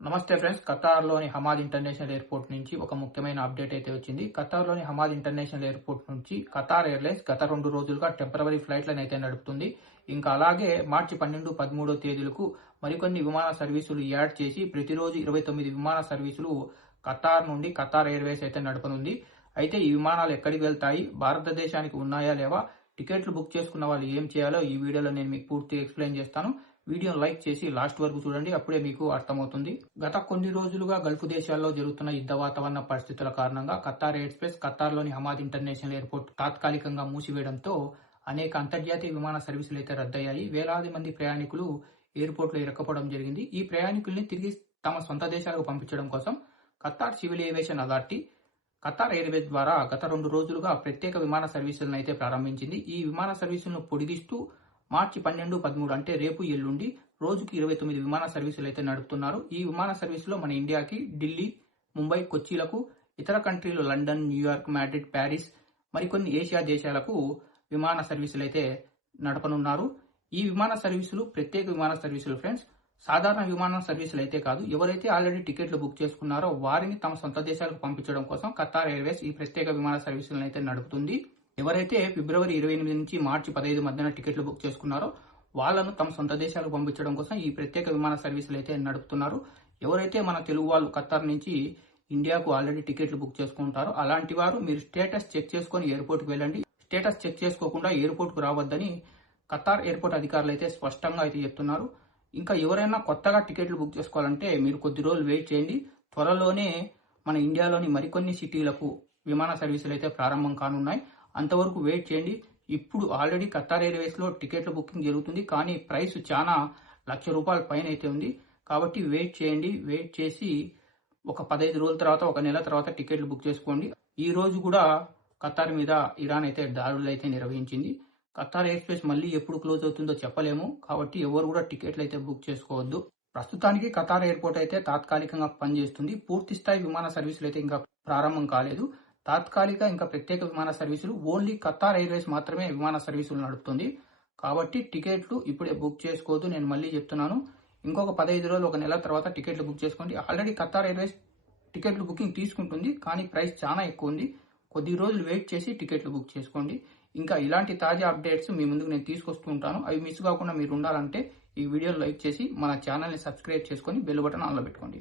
నమస్తే friends. ఖతార్లోని Hamad international airport నుంచి ఒక ముఖ్యమైన అప్డేట్ అయితే వచ్చింది. ఖతార్లోని హమాద్ ఇంటర్నేషనల్ ఎయిర్పోర్ట్ నుంచి ఖతార్ ఎయిర్లైన్స్ గత 2 రోజులుగా టెంపరరీ ఫ్లైట్లను అయితే నడుపుతుంది. ఇంకా అలాగే మార్చి 12, 13 తేదీలకు మరికొన్ని విమాన సర్వీసులు యాడ్ చేసి ప్రతిరోజు 29 విమాన సర్వీసులు ఖతార్ నుండి ఖతార్ ఎయిర్వేస్ అయితే నడపనుంది. అయితే ఈ విమానాలు ఎక్కడికి వెళ్తాయి, భారతదేశానికి ఉన్నాయా లేవా, టికెట్లు బుక్ చేసుకున్న వాళ్ళు ఏం చేయాలో ఈ వీడియోలో నేను మీకు పూర్తిగా ఎక్స్ప్లెయిన్ చేస్తాను. వీడియోను లైక్ చేసి లాస్ట్ వరకు చూడండి, అప్పుడే మీకు అర్థమవుతుంది. గత కొన్ని రోజులుగా గల్ఫ్ దేశాల్లో జరుగుతున్న యుద్ధ వాతావరణ పరిస్థితుల కారణంగా ఖతార్ ఎయిర్స్పేస్ ఖతార్లోని హమాద్ ఇంటర్నేషనల్ ఎయిర్పోర్ట్ తాత్కాలికంగా మూసివేయడంతో అనేక అంతర్జాతీయ విమాన సర్వీసులు అయితే రద్దయ్యాయి. వేలాది మంది ప్రయాణికులు ఎయిర్పోర్ట్లో ఇరక్కపోవడం జరిగింది. ఈ ప్రయాణికుల్ని తిరిగి తమ సొంత దేశాలకు పంపించడం కోసం Qatar civil aviation authority Qatar Airways ద్వారా గత 2 రోజులుగా ప్రత్యేక విమాన సర్వీసులను అయితే ప్రారంభించింది. ఈ విమాన సర్వీసులను పొడిగిస్తూ మార్చి 12, 13 అంటే రేపు ఎల్లుండి రోజుకి 29 విమాన సర్వీసులు అయితే నడుపుతున్నారు. ఈ విమాన సర్వీసులో మన ఇండియాకి ఢిల్లీ, ముంబై, కొచ్చిలకు, ఇతర కంట్రీలు లండన్, న్యూయార్క్, మాడ్రిడ్, ప్యారిస్, మరికొన్ని ఏషియా దేశాలకు విమాన సర్వీసులు అయితే నడపనున్నారు. ఈ విమాన సర్వీసులు ప్రత్యేక విమాన సర్వీసులు ఫ్రెండ్స్. సాధారణ విమాన సర్వీసులు అయితే కాదు. ఎవరైతే ఆల్రెడీ టికెట్లు బుక్ చేసుకున్నారో వారిని తమ సొంత దేశాలకు పంపించడం కోసం ఖతార్ ఎయిర్వేస్ ఈ ప్రత్యేక విమాన సర్వీసులను అయితే నడుపుతుంది. ఎవరైతే ఫిబ్రవరి 28 నుంచి మార్చి 15 మధ్యన టికెట్లు బుక్ చేసుకున్నారో వాళ్ళను తమ సొంత దేశాలకు పంపించడం కోసం ఈ ప్రత్యేక విమాన సర్వీసులు అయితే నడుపుతున్నారు. ఎవరైతే మన తెలుగు వాళ్ళు ఖతార్ నుంచి ఇండియాకు ఆల్రెడీ టికెట్లు బుక్ చేసుకుంటారో అలాంటి వారు మీరు స్టేటస్ చెక్ చేసుకొని ఎయిర్పోర్ట్కి వెళ్ళండి. స్టేటస్ చెక్ చేసుకోకుండా ఎయిర్పోర్ట్కు రావద్దని ఖతార్ ఎయిర్పోర్ట్ అధికారులు అయితే స్పష్టంగా అయితే చెప్తున్నారు. ఇంకా ఎవరైనా కొత్తగా టికెట్లు బుక్ చేసుకోవాలంటే మీరు కొద్ది రోజులు వెయిట్ చేయండి. త్వరలోనే మన ఇండియాలోని మరికొన్ని సిటీలకు విమాన సర్వీసులు అయితే ప్రారంభం కానున్నాయి. అంతవరకు వెయిట్ చేయండి. ఇప్పుడు ఆల్రెడీ ఖతార్ ఎయిర్వేస్లో టికెట్ల బుకింగ్ జరుగుతుంది, కానీ ప్రైస్ చాలా ₹1,00,000 పైన అయితే ఉంది. కాబట్టి వెయిట్ చేయండి. వెయిట్ చేసి ఒక 15 రోజుల తర్వాత, ఒక నెల తర్వాత టికెట్లు బుక్ చేసుకోండి. ఈ రోజు కూడా ఖతార్ మీద ఇరాన్ అయితే దాడులు అయితే నిర్వహించింది. ఖతార్ ఎయిర్స్పేస్ మళ్ళీ ఎప్పుడు క్లోజ్ అవుతుందో చెప్పలేము. కాబట్టి ఎవరు కూడా టికెట్లు అయితే బుక్ చేసుకోవద్దు. ప్రస్తుతానికి ఖతార్ ఎయిర్పోర్ట్ అయితే తాత్కాలికంగా పనిచేస్తుంది. పూర్తి స్థాయి విమాన సర్వీసులు అయితే ఇంకా ప్రారంభం కాలేదు. తాత్కాలిక ఇంకా ప్రత్యేక విమాన సర్వీసులు ఓన్లీ ఖతార్ ఎయిర్వేస్ మాత్రమే విమాన సర్వీసులు నడుపుతుంది. కాబట్టి టికెట్లు ఇప్పుడే బుక్ చేసుకోవద్దు. నేను మళ్ళీ చెప్తున్నాను, ఇంకొక 15 రోజులు, ఒక నెల తర్వాత టికెట్లు బుక్ చేసుకోండి. ఆల్రెడీ ఖతార్ ఎయిర్వేస్ టికెట్లు బుకింగ్ తీసుకుంటుంది, కానీ ప్రైస్ చాలా ఎక్కువ ఉంది. కొద్ది రోజులు వెయిట్ చేసి టికెట్లు బుక్ చేసుకోండి. ఇంకా ఇలాంటి తాజా అప్డేట్స్ మీ ముందుకు నేను తీసుకొస్తూ ఉంటాను. అవి మిస్ కాకుండా మీరు ఉండాలంటే ఈ వీడియోని లైక్ చేసి మన ఛానల్ని సబ్స్క్రైబ్ చేసుకొని బెల్ బటన్ ఆన్లో పెట్టుకోండి.